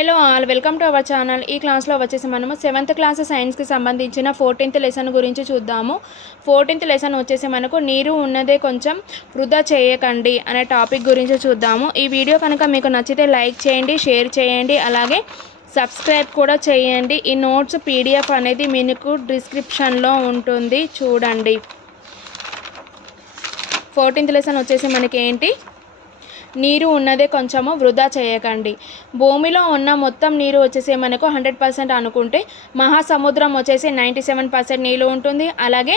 Hello all, welcome to our channel. ఈ క్లాస్లో వచ్చేసి మనము 7th క్లాస్ సైన్స్కి సంబంధించిన 14th లెసన్ గురించి చూద్దాము. 14th లెసన్ వచ్చేసి మనకు నీరు ఉన్నదే కొంచెం వృధా చేయకండి అనే టాపిక్ గురించి చూద్దాము. ఈ వీడియో కనుక మీకు నచ్చితే లైక్ చేయండి, షేర్ చేయండి, అలాగే సబ్స్క్రైబ్ కూడా చేయండి. ఈ నోట్స్ పీడిఎఫ్ అనేది మీకు డిస్క్రిప్షన్లో ఉంటుంది, చూడండి. 14th లెసన్ వచ్చేసి మనకి ఏంటి, నీరు ఉన్నదే కొంచెము వృధా చేయకండి. భూమిలో ఉన్న మొత్తం నీరు వచ్చేసి మనకు 100% అనుకుంటే మహాసముద్రం వచ్చేసి 97% నీళ్ళు ఉంటుంది. అలాగే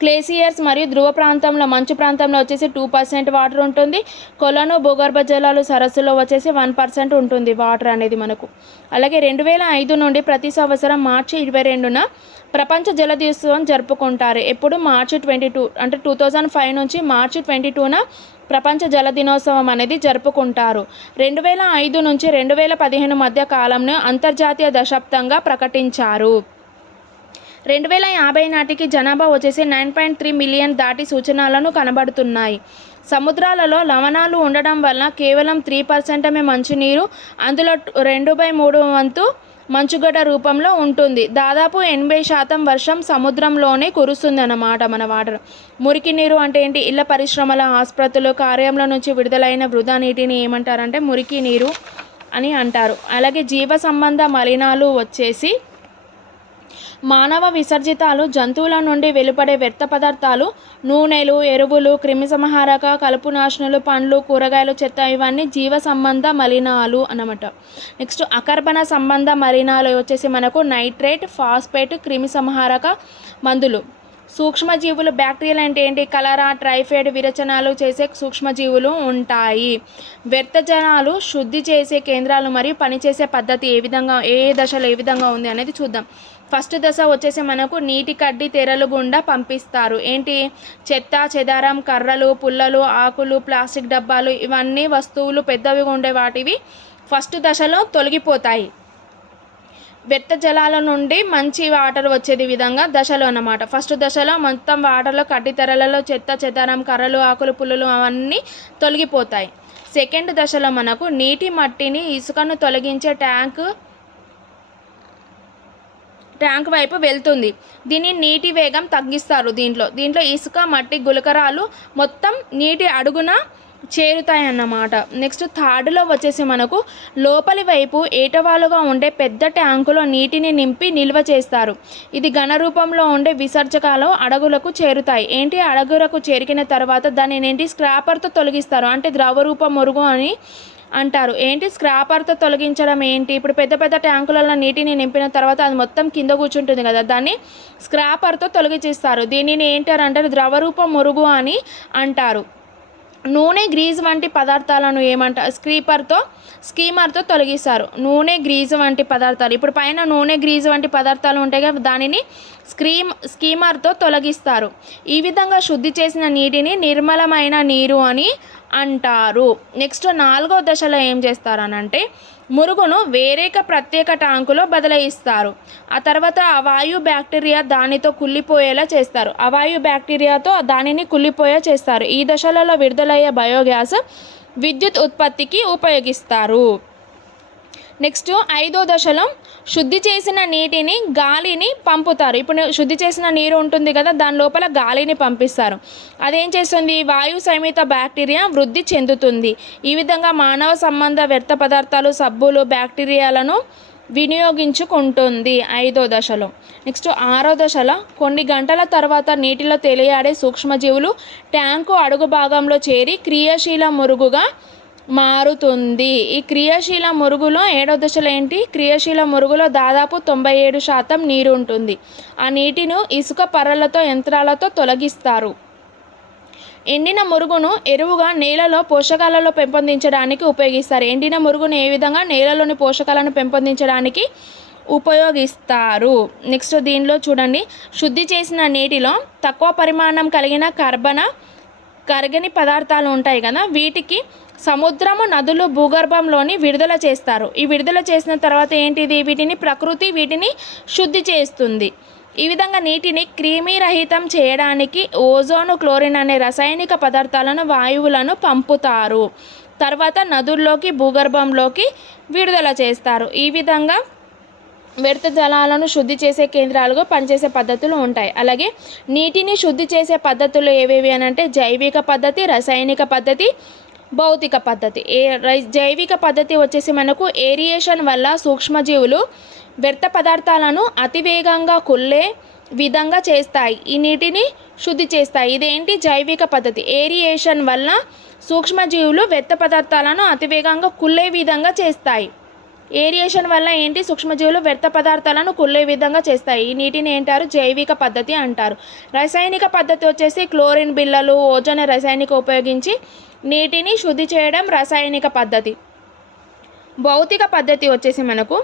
గ్లేసియర్స్ మరియు ధ్రువ ప్రాంతంలో మంచు ప్రాంతంలో వచ్చేసి 2% వాటర్ ఉంటుంది. కొలను భూగర్భ జలాలు సరస్సులో వచ్చేసి 1% ఉంటుంది వాటర్ అనేది మనకు. అలాగే 2005 నుండి ప్రతి సంవత్సరం మార్చి 22న ప్రపంచ జల దినోత్సవం జరుపుకుంటారు. ఎప్పుడు మార్చి 22 అంటే 2005 నుంచి మార్చి 22న ప్రపంచ జల దినోత్సవం అనేది జరుపుకుంటారు. 2005 నుంచి 2015 మధ్య కాలంలో అంతర్జాతీయ దశాబ్దంగా ప్రకటించారు. 2050 నాటికి జనాభా వచ్చేసి 9.3 మిలియన్ దాటి సూచనలను కనబడుతున్నాయి. సముద్రాలలో లవణాలు ఉండడం వల్ల కేవలం 3% మంచినీరు, అందులో 2/3 వంతు మంచుగడ్డ రూపంలో ఉంటుంది. దాదాపు 80% వర్షం సముద్రంలోనే కురుస్తుంది అన్నమాట మన వాటర్. మురికి నీరు అంటే ఏంటి, ఇళ్ల పరిశ్రమల, ఆసుపత్రులు, కార్యాలయాల నుంచి విడుదలైన వృధా నీటిని ఏమంటారంటే మురికి నీరు అని అంటారు. అలాగే జీవ సంబంధ మలినాలు వచ్చేసి మానవ విసర్జితాలు, జంతువుల నుండి వెలువడే వ్యర్థ పదార్థాలు, నూనెలు, ఎరువులు, క్రిమిసంహారక, కలుపునాశనులు, పండ్లు, కూరగాయలు, చెత్త, ఇవన్నీ జీవ సంబంధ మలినాలు అన్నమాట. నెక్స్ట్ అకర్బన సంబంధ మలినాలు వచ్చేసి మనకు నైట్రేట్, ఫాస్ఫేట్, క్రిమిసంహారక మందులు. సూక్ష్మజీవులు, బ్యాక్టీరియల్ అంటే ఏంటి, కలరా, టైఫాయిడ్ విరచనాలు చేసే సూక్ష్మజీవులు ఉంటాయి. వ్యర్థ జలాలు శుద్ధి చేసే కేంద్రాలు మరియు పనిచేసే పద్ధతి ఏ దశలో ఏ విధంగా ఉంది అనేది చూద్దాం. ఫస్ట్ దశ వచ్చేసి మనకు నీటి కడ్డీ తెరలు గుండా పంపిస్తారు. ఏంటి, చెత్త చెదారం, కర్రలు, పుల్లలు, ఆకులు, ప్లాస్టిక్ డబ్బాలు, ఇవన్నీ వస్తువులు పెద్దవి ఉండే వాటివి ఫస్ట్ దశలో తొలగిపోతాయి. వ్యర్థ జలాల నుండి మంచి వాటర్ వచ్చేది విధంగా దశలు అన్నమాట. ఫస్ట్ దశలో మొత్తం వాటర్లో కడ్డీ తెరలలో చెత్త చెదారం, కర్రలు, ఆకులు, పుల్లలు అవన్నీ తొలగిపోతాయి. సెకండ్ దశలో మనకు నీటి మట్టిని, ఇసుకను తొలగించే ట్యాంక్ వైపు వెళ్తుంది. దీని నీటి వేగం తగ్గిస్తారు. దీంట్లో ఇసుక, మట్టి, గులకరాలు మొత్తం నీటి అడుగున చేరుతాయన్నమాట. నెక్స్ట్ థర్డ్లో వచ్చేసి మనకు లోపలి వైపు ఏటవాలుగా ఉండే పెద్ద ట్యాంకులో నీటిని నింపి నిల్వ చేస్తారు. ఇది ఘన రూపంలో ఉండే విసర్జకాలు అడుగులకు చేరుతాయి. ఏంటి, అడుగులకు చేరికిన తర్వాత దానిని స్క్రాపర్తో తొలగిస్తారు. అంటే ద్రవరూప మురుగు అని అంటారు. ఏంటి, స్క్రాపర్తో తొలగించడం ఏంటి, ఇప్పుడు పెద్ద పెద్ద ట్యాంకులలో నీటిని నింపిన తర్వాత అది మొత్తం కింద కూర్చుంటుంది కదా, దాన్ని స్క్రాపర్తో తొలగించేస్తారు. దీనిని ఏంటారంటే ద్రవరూప మురుగు అని అంటారు. నూనె, గ్రీజ్ వంటి పదార్థాలను ఏమంటారు, స్కీమర్తో తొలగిస్తారు. నూనె, గ్రీజ్ వంటి పదార్థాలు, ఇప్పుడు పైన నూనె, గ్రీజ్ వంటి పదార్థాలు ఉంటాయి కదా, దానిని స్కీమర్తో తొలగిస్తారు. ఈ విధంగా శుద్ధి చేసిన నీటిని నిర్మలమైన నీరు అని అంటారు. నెక్స్ట్ 4వ దశలో ఏం చేస్తారనంటే మురుగును వేరేక ప్రత్యేక ట్యాంకులో బదలాయిస్తారు. ఆ తర్వాత అవాయు బ్యాక్టీరియా దానితో కుళ్ళిపోయేలా చేస్తారు. అవాయు బ్యాక్టీరియాతో దానిని కుళ్ళిపోయేలా చేస్తారు. ఈ దశలలో విడుదలయ్యే బయోగ్యాస్ విద్యుత్ ఉత్పత్తికి ఉపయోగిస్తారు. నెక్స్ట్ 5వ దశలో శుద్ధి చేసిన నీటిని, గాలిని పంపుతారు. ఇప్పుడు శుద్ధి చేసిన నీరు ఉంటుంది కదా, దాని లోపల గాలిని పంపిస్తారు. అదేం చేస్తుంది, వాయు సమిత బ్యాక్టీరియా వృద్ధి చెందుతుంది. ఈ విధంగా మానవ సంబంధ వ్యర్థ పదార్థాలు, సబ్బులు, బ్యాక్టీరియాలను వినియోగించుకుంటుంది 5వ దశలో. నెక్స్ట్ 6వ దశలో కొన్ని గంటల తర్వాత నీటిలో తేలియాడే సూక్ష్మజీవులు ట్యాంకు అడుగు భాగంలో చేరి క్రియాశీల మురుగుగా మారుతుంది. ఈ క్రియాశీల మురుగులో 7వ దశలో ఏంటి, క్రియాశీల మురుగులో దాదాపు 97% నీరు ఉంటుంది. ఆ నీటిని ఇసుక పర్రలతో, యంత్రాలతో తొలగిస్తారు. ఎండిన మురుగును ఎరువుగా నేలలో పోషకాలలో పెంపొందించడానికి ఉపయోగిస్తారు. ఎండిన మురుగును ఏ విధంగా నేలలోని పోషకాలను పెంపొందించడానికి ఉపయోగిస్తారు. నెక్స్ట్ దీనిలో చూడండి, శుద్ధి చేసిన నీటిలో తక్కువ పరిమాణం కలిగిన కరగని పదార్థాలు ఉంటాయి కదా, వీటికి సముద్రము, నదులు, భూగర్భంలోని విడుదల చేస్తారు. ఈ విడుదల చేసిన తర్వాత ఏంటిది, వీటిని శుద్ధి చేస్తుంది. ఈ విధంగా నీటిని క్రిమిరహితం చేయడానికి ఓజోను, క్లోరిన్ అనే రసాయనిక పదార్థాలను, వాయువులను పంపుతారు. తర్వాత నదుల్లోకి భూగర్భంలోకి విడుదల చేస్తారు. ఈ విధంగా వ్యర్థ జలాలను శుద్ధి చేసే కేంద్రాలుగా పనిచేసే పద్ధతులు ఉంటాయి. అలాగే నీటిని శుద్ధి చేసే పద్ధతులు ఏవేవి అని అంటే జైవిక పద్ధతి, రసాయనిక పద్ధతి, భౌతిక పద్ధతి. జైవిక పద్ధతి వచ్చేసి మనకు ఏరియేషన్ వల్ల సూక్ష్మజీవులు వ్యర్థ పదార్థాలను అతివేగంగా కుళ్ళే విధంగా చేస్తాయి. ఈ నీటిని శుద్ధి చేస్తాయి. ఇదేంటి జైవిక పద్ధతి. ఏరియేషన్ వల్ల సూక్ష్మజీవులు వ్యర్థ పదార్థాలను అతివేగంగా కుళ్ళే విధంగా చేస్తాయి. ఏరియేషన్ వల్ల ఏంటి సూక్ష్మజీవులు వ్యర్థ పదార్థాలను కుళ్ళే విధంగా చేస్తాయి. ఈ నీటిని ఏంటారు జైవిక పద్ధతి అంటారు. రసాయనిక పద్ధతి వచ్చేసి క్లోరిన్ బిళ్ళలు, ఓజోన్ రసాయనిక ఉపయోగించి నీటిని శుద్ధి చేయడం రసాయనిక పద్ధతి. భౌతిక పద్ధతి వచ్చేసి మనకు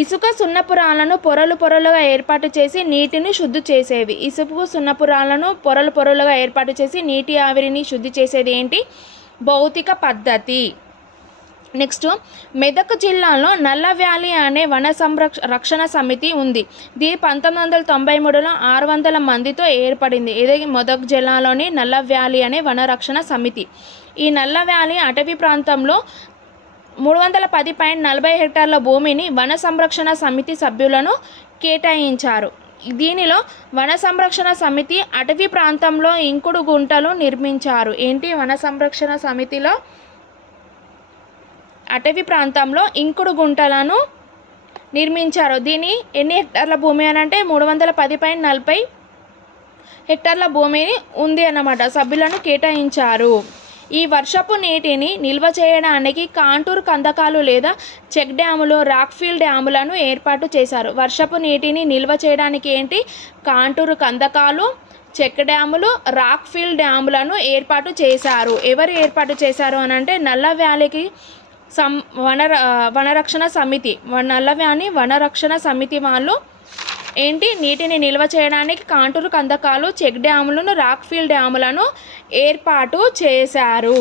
ఇసుక సున్నపురాలను పొరలు పొరలుగా ఏర్పాటు చేసి నీటిని శుద్ధి చేసేవి. ఇసుక సున్నపురాలను పొరలు పొరలుగా ఏర్పాటు చేసి నీటి ఆవిరిని శుద్ధి చేసేది ఏంటి భౌతిక పద్ధతి. నెక్స్ట్ మెదక్ జిల్లాలో నల్ల వ్యాలీ అనే వన రక్షణ సమితి ఉంది. ఇది 1993లో 600 మందితో ఏర్పడింది. ఇది మెదక్ జిల్లాలోని నల్ల వ్యాలీ అనే వన రక్షణ సమితి. ఈ నల్ల వ్యాలీ అటవీ ప్రాంతంలో 310.40 హెక్టార్ల భూమిని వన సంరక్షణ సమితి సభ్యులను కేటాయించారు. దీనిలో వన సంరక్షణ సమితి అటవీ ప్రాంతంలో ఇంకుడు గుంటలు నిర్మించారు. ఏంటి వన సంరక్షణ సమితిలో అటవీ ప్రాంతంలో ఇంకుడు గుంటలను నిర్మించారు. దీని ఎన్ని హెక్టార్ల భూమి అని అంటే 310.40 హెక్టార్ల భూమిని ఉంది అన్నమాట. సభ్యులను కేటాయించారు. ఈ వర్షపు నీటిని నిల్వ చేయడానికి కాంటూర్ కందకాలు లేదా చెక్ డ్యాములు, రాక్ఫిల్ డ్యాములను ఏర్పాటు చేశారు. వర్షపు నీటిని నిల్వ చేయడానికి ఏంటి కాంటూరు కందకాలు, చెక్ డ్యాములు, రాక్ఫిల్ డ్యాములను ఏర్పాటు చేశారు. ఎవరు ఏర్పాటు చేశారు అని అంటే నల్ల వ్యాలీకి వనరక్షణ సమితి, నల్ల వ్యాలీ వనరక్షణ సమితి వాళ్ళు ఏంటి నీటిని నిల్వ చేయడానికి కాంటూరు కందకాలు, చెక్ డ్యాములను, రాక్ఫిల్ డ్యాములను ఏర్పాటు చేశారు.